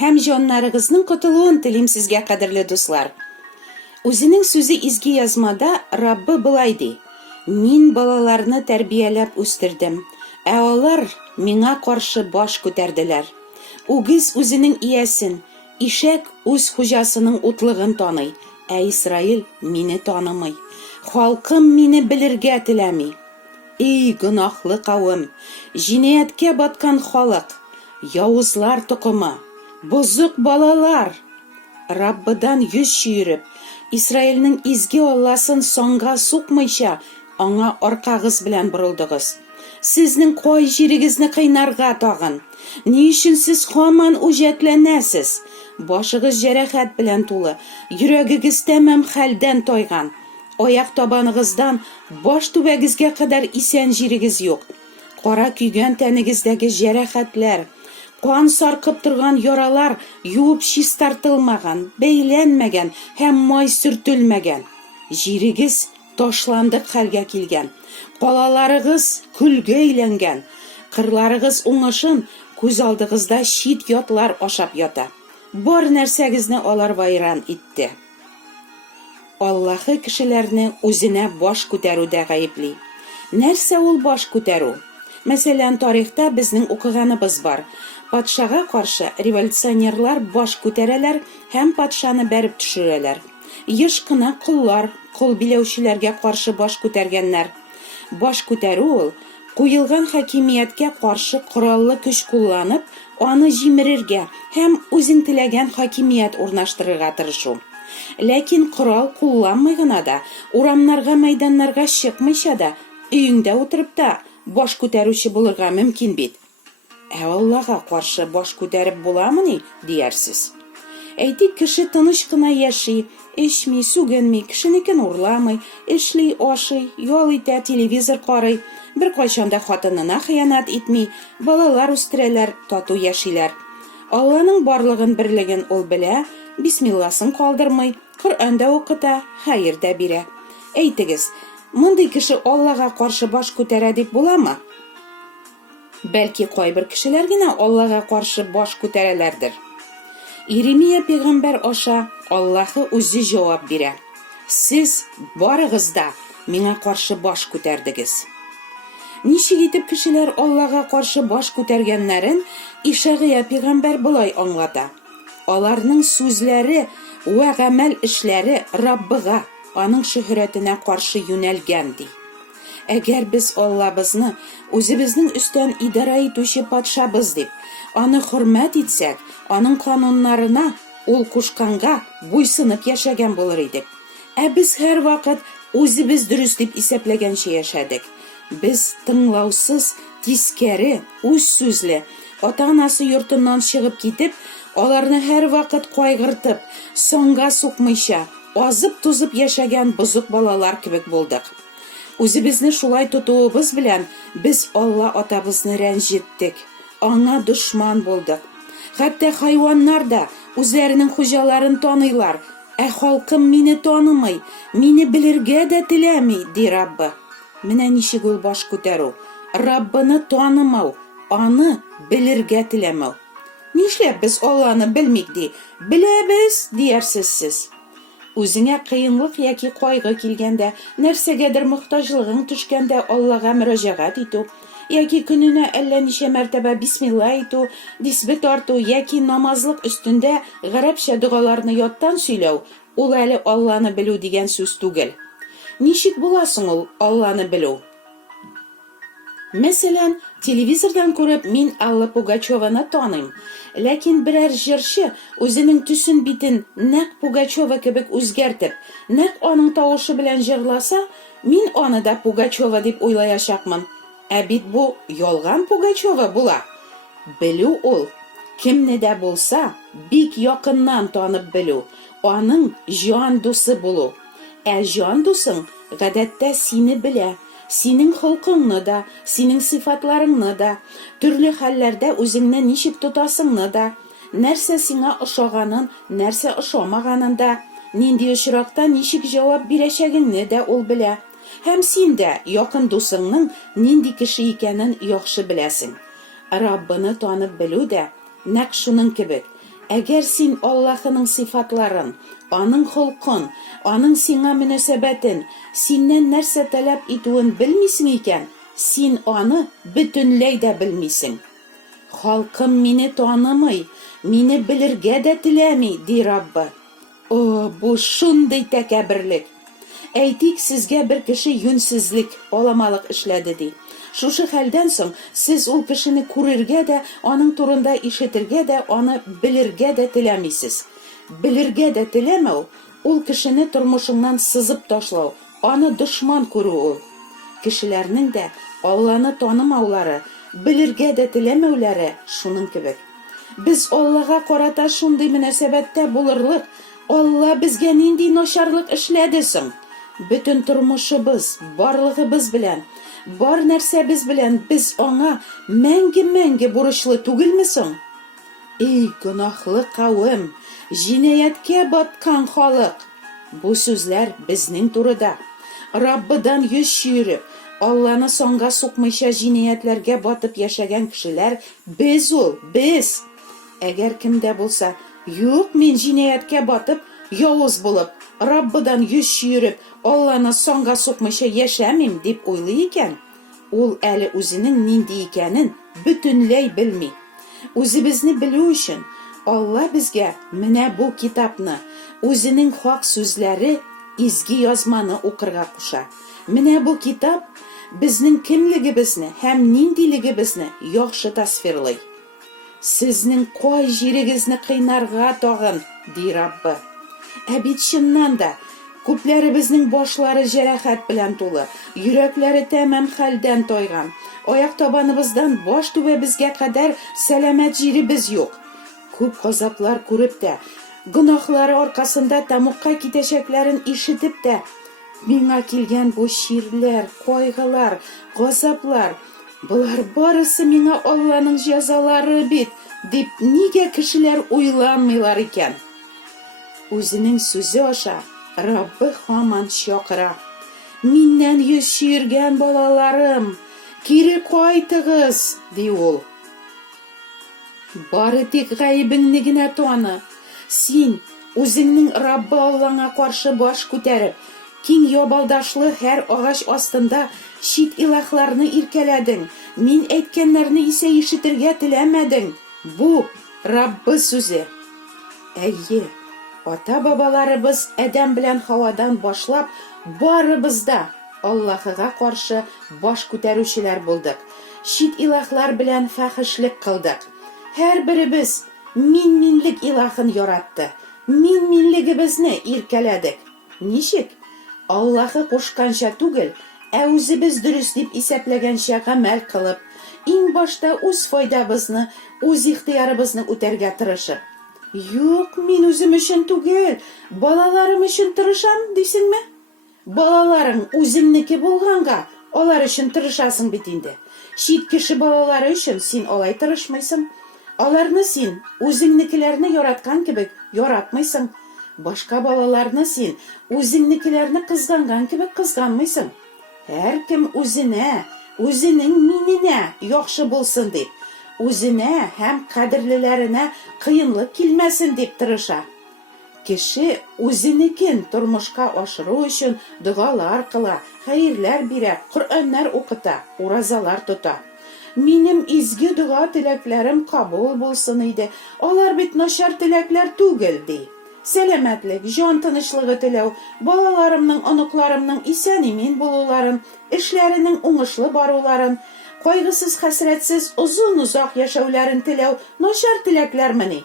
һәм җаннарыгызның котылуын телим сезгә, кадерле дуслар. Үзенең сүзе изге язмада Раббы былай ди: «Мин балаларны тәрбияләп үстердем, ә алар миңа каршы баш күтәрделәр. Үгез үзенең иясен, ишәк үз хуҗасының утлыгын таный, ә Исраил мине танымый. Халкым мине белергә теләми». Эй гөнаһлы кавым, җинаяткә баткан халык, явызлар токымы, бозык балалар! Раббыдан йөз чөйреп, Исраилнең изге Алласын соңга сукмыйча, аңа аркагыз белән борылдыгыз. Сезнең кай җирегезне кыйнарга тагын? Ни өчен сез һаман үҗәтләнәсез? Башыгыз җәрәхәт белән тулы, йөрәгегез тәмам хәлдән тайган. Аяк табаныгыздан баш түбәгезгә кадәр исән җирегез юк. Кара көйгән тәнегездәге җәрәхәтләр, кан саркып торган яралар юып чистартылмаган, бәйләнмәгән һәм май сөртелмәгән. Җирегез ташландык хәлгә килгән. Калаларыгыз күлгә әйләнгән. Кырларыгыз уңышын күз алдыгызда чит ятлар ашап ята. Бар нәрсәгезне алар вайран итте. Аллаһы кешеләрне үзенә баш күтәрүдә гаепли. Нәрсә ул баш күтәрү? Мәсәлән, тарихта безнең укыганыбыз бар. Патшага каршы революционерлар баш күтәрәләр һәм патшаны бәреп төшерәләр. Еш кына куллар, кул биләүчеләргә каршы баш күтәргәннәр. Баш күтәрү ул куелган хакимияткә каршы кораллы көч кулланып, аны җимерергә һәм үзең теләгән хакимият урнаштырырга тырышу. Ләкин корал кулланмый гына да, урамнарга, мәйданнарга чыкмыйча да, өеңдә утырып та баш күтәрүче булырга мөмкин бит. Ә Аллага каршы баш күтәреп буламыни, диярсез. Әйтик, кеше тыныч кына яши, эчми, сүгенми, кешенекен урламый, эшли, ашый, ял итә, телевизор карый, бер кайчанда хатынына хыянат итми, балалар үстерәләр, тату яшиләр. Алланың барлыгын, берлеген ул белә, бисмилласын калдырмый, Коръән дә укыта, хәер дә бирә. Әйтегез, мондый кеше Аллага каршы баш күтәрә дип буламы? Бәлки кайбер кешеләр генә Аллага каршы баш күтәрәләрдер. Иремия пәйгамбәр аша Аллаһы үзе җавап бирә: «Сез барыгыз да миңа каршы баш күтәрдегез». Ничек итеп кешеләр Аллага каршы баш күтәргәннәрен Ишагыя пәйгамбәр булай аңлата: аларның сүзләре вә гамәл эшләре Раббыга, аның шөһрәтенә каршы юнәлгән ди. Әгәр без Аллабызны үзебезнең өстән идара итүче патшабыз дип, аны хөрмәт итсәк, аның кануннарына, ул кушканга буйсынып яшәгән булыр идек. Ә без һәр вакыт үзебез дөрес дип исәпләгәнчә яшәдек. Без тыңлаусыз, тискәре, үз сүзле, ата-анасы йортыннан чыгып китеп, аларны һәр вакыт кайгыртып, соңга сукмыйча, азып-тузып яшәгән бозык балалар кебек булдык. Үзебезне шулай тотуыбыз белән без Алла атабызны рәнҗеттек, аңа дошман булдык. Хәтта хайваннар да үзләренең хуҗаларын таныйлар, ә халкым мине танымый, мине белергә дә теләми, ди Раббы. Менә ничек ул баш күтәрү? Раббыны танымау, аны белергә теләмәү. Нишләп без Алланы белмик ди? Беләбез, диярсез сез. Үзеңә кыенлык яки кайгы килгәндә, нәрсәгәдер мохтаҗлыгың төшкәндә Аллага мөрәҗәгать итү, яки көненә әллә ничә мәртәбә бисмилла итү, дисбе тарту яки намазлык өстендә гарәпчә дугаларны яттан сөйләү, ул әле Алланы белү дигән сүз түгел. Ничек була соң ул Алланы белү? Мәсәлән, телевизордан күреп мин Алла Пугачеваны таныйм, ләкин берәр җырчы үзенең төсен битен нәкъ Пугачева кебек үзгәртеп, нәкъ аның тавышы белән җырласа, мин аны да Пугачева дип уйлаячакмын. Ә бит бу ялган Пугачева була. Белү ул кемне дә булса бик якыннан танып белү, аның җан дусы булу. Ә җан дусың гадәттә сине белә. Синең холкыңны да, синең сыйфатларыңны да, төрле хәлләрдә үзеңне ничек тотасыңны да, нәрсә сиңа ошаганын, нәрсә ошамаганын да, нинди очракта ничек җавап бирәчәгеңне дә ул белә. Һәм син дә якын дусыңның нинди кеше икәнен яхшы беләсең. Раббыны танып белү дә нәкъ шуның кебек. Әгәр син Аллаһының сыйфатларын, аның холкын, аның сиңа мөнәсәбәтен, синнән нәрсә таләп итүен белмисең икән, син аны бөтенләй дә белмисең. Халкым мине танымый, мине белергә дә теләми, ди Раббы. О, бу шундый тәкәбберлек. Әйтик, сезгә бер кеше юньсезлек, аламалык эшләде ди. Шушы хәлдән соң сез ул кешене күрергә дә, аның турында ишетергә дә, аны белергә дә теләмисез. Белергә дә теләмәү, ул кешене тормышыңнан сызып ташлау, аны дошман күрү ул. Кешеләрнең дә Алланы танымаулары, белергә дә теләмәүләре шуның кебек. Без Аллага карата шундый мөнәсәбәттә булырлык, Алла безгә нинди начарлык эшләде соң? Бөтен тормышыбыз, барлыгыбыз белән, бар нәрсәбез белән без аңа мәңге бурычлы түгелме соң? Эй, гөнаһлы кавем, җинаяткә баткан халык. Бу сүзләр безнең турыда. Раббыдан йөз чөйреп, Алланы соңга сукмыйча җинаятләргә батып яшәгән кешеләр без ул, без. Әгәр кемдә булса, юк, мин җинаяткә батып, явыз булып, Раббыдан йөз чөйреп, Алланы соңга сукмыйча яшәмим дип уйлый икән, ул әле үзенең нинди икәнен бөтенләй белми. Үзебезне белү өчен Алла безгә менә бу китапны, үзенең хак сүзләре, изге язманы укырга куша. Менә бу китап безнең кемлегебезне һәм ниндилегебезне яхшы тасвирлый. Сезнең кай җирегезне кыйнарга тагын, ди Раббы. Бит чыннан да, күпләребезнең башлары җәрәхәт белән тулы, йөрәкләре тәмам хәлдән тайган, аяк табаныбыздан баш түбәбезгә кадәр сәламәт җиребез юк. Күп газаплар күреп тә, гөнаһлары аркасында тәмугка китәчәкләрен ишетеп тә, миңа килгән бу ширләр, кайгылар, газаплар, булар барысы миңа Алланың җәзалары бит, дип нигә кешеләр уйламыйлар икән? Үзенең сүзе аша Раббы һаман чакыра. Миннән йөз чөйргән балаларым, кире кайтыгыз, ди ул. Бары тик гаебеңне генә таны. Син үзеңнең Раббы Аллаңа каршы баш күтәреп, киң ябалдашлы һәр агач астында шит илаһларны иркәләдең. Мин әйткәннәрне исә ишетергә теләмәдең. Бу Раббы сүзе. Әйе, ата-бабаларыбыз Адәм белән Хавадан башлап, барыбыз да Аллаһыга каршы баш күтәрүчеләр булдык. Шит илаһлар белән фәхишлек кылдык. Һәр беребез минлек илаһын яратты. Минлегебезне иркәләдек. Ничек? Аллаһы кушканча түгел, үзебез дөрес дип исәпләгәнчә гамәл кылып, иң башта үз файдабызны, үз ихтыярыбызны үтәргә тырышып. Юк, мин үзем өчен түгел, балаларым өчен тырышам, дисеңме? Балаларың үзеңнеке булганга, алар өчен тырышасың бит инде. Шит кеше балалары өчен син алай тырышмыйсың. Аларны син үзеңнекеләрне яраткан кебек яратмыйсың. Башка балаларны син үзеңнекеләрне кызганган кебек кызганмыйсың. Һәркем үзенә, үзенең миненә яхшы булсын дип, үзенә һәм кадерлеләренә кыенлык килмәсен дип тырыша. Кеше үзенекен тормышка ашыру өчен дугалар кыла, хәерләр бирә, Коръәннәр укыта, уразалар тота. Минем изге дуга теләкләрем кабул булсын иде. Алар бит начар теләкләр түгел, ди. Сәламәтлек, җан тынычлыгы теләү, балаларымның, оныкларымның исән-имин булуларын, эшләренең уңышлы баруларын, кайгысыз, хәсрәтсез, озак яшәүләрен теләү начар теләкләрмени?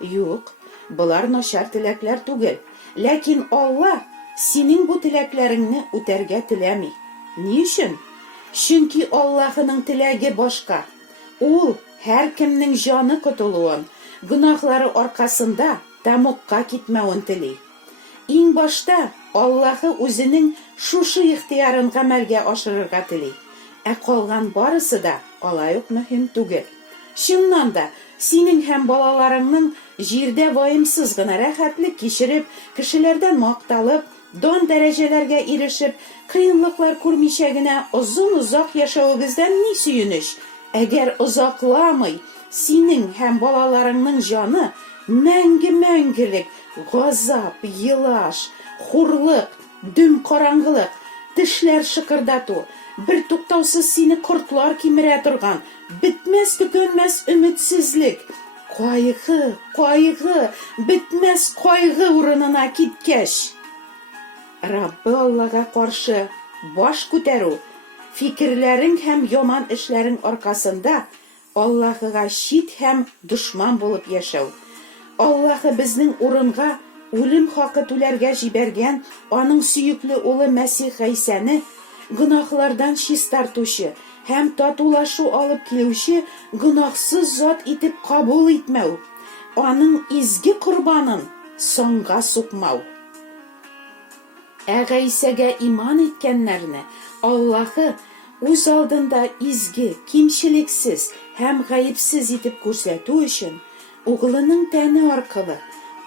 Юк, булар начар теләкләр түгел. Ләкин Алла синең бу теләкләреңне үтәргә теләми. Ни өчен? Чөнки Аллаһының теләге башка. Ул һәркемнең җаны котылуын, гөнаһлары аркасында тәмугка китмәвен тели. Иң башта Аллаһы үзенең шушы ихтыярын гамәлгә ашырырга тели. Калган барысы да алай ук мөһим түгел. Чыннан да, синең һәм балаларыңның җирдә ваемсыз гына рәхәтлек кичереп, кешеләрдән макталып, дан дәрәҗәләргә ирешеп, кыенлыклар күрмичә генә озак яшәвегездән ни сөенеч? Әгәр озакламый синең һәм балаларыңның җаны мәңгелек, газап, елаш, хурлык, дөм караңгылык, тешләр шыкырдату, бер туктаусыз сине кортлар кимерә торган, бетмәс төкәнмәс өметсезлек, кайгы, бетмәс кайгы урынына киткәч, Раббы Аллага каршы баш күтәрү, фикерләрең һәм яман эшләрең аркасында Аллаһыга шит һәм дошман булып яшәү. Аллаһы безнең урынга үлем хакы түләргә җибәргән аның сөекле улы Мәсих Гайсаны гөнаһлардан чистартучы һәм татулашу алып килүче гөнаһсыз зат итеп кабул итмәү, аның изге корбанын соңга сукмау. Гайсәгә иман иткәннәрне Аллаһы үз алдында изге, кимчелексез һәм гаепсез итеп күрсәтү өчен углының тәне аркылы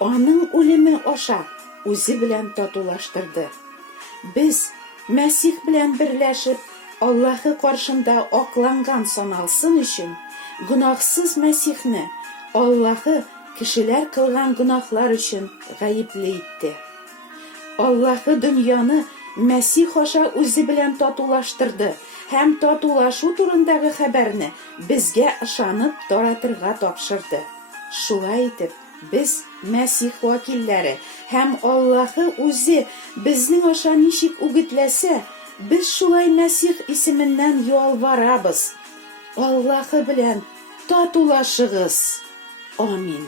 аның үлеме аша үзе белән татулаштырды. Без Мәсих белән берләшеп Аллаһы каршында акланган саналсын өчен гөнаһсыз Мәсихне Аллаһы кешеләр кылган гөнаһлар өчен гаепле итте. Аллаһы дөньяны Мәсих аша үзе белән татулаштырды һәм татулашу турындагы хәбәрне безгә ышанып таратырга тапшырды. Шулай итеп, без Мәсих вакилләре һәм Аллаһы үзе безнең аша ничек үгетләсә, без шулай Мәсих исеменнән ялварабыз. Аллаһы белән татулашыгыз. Амин.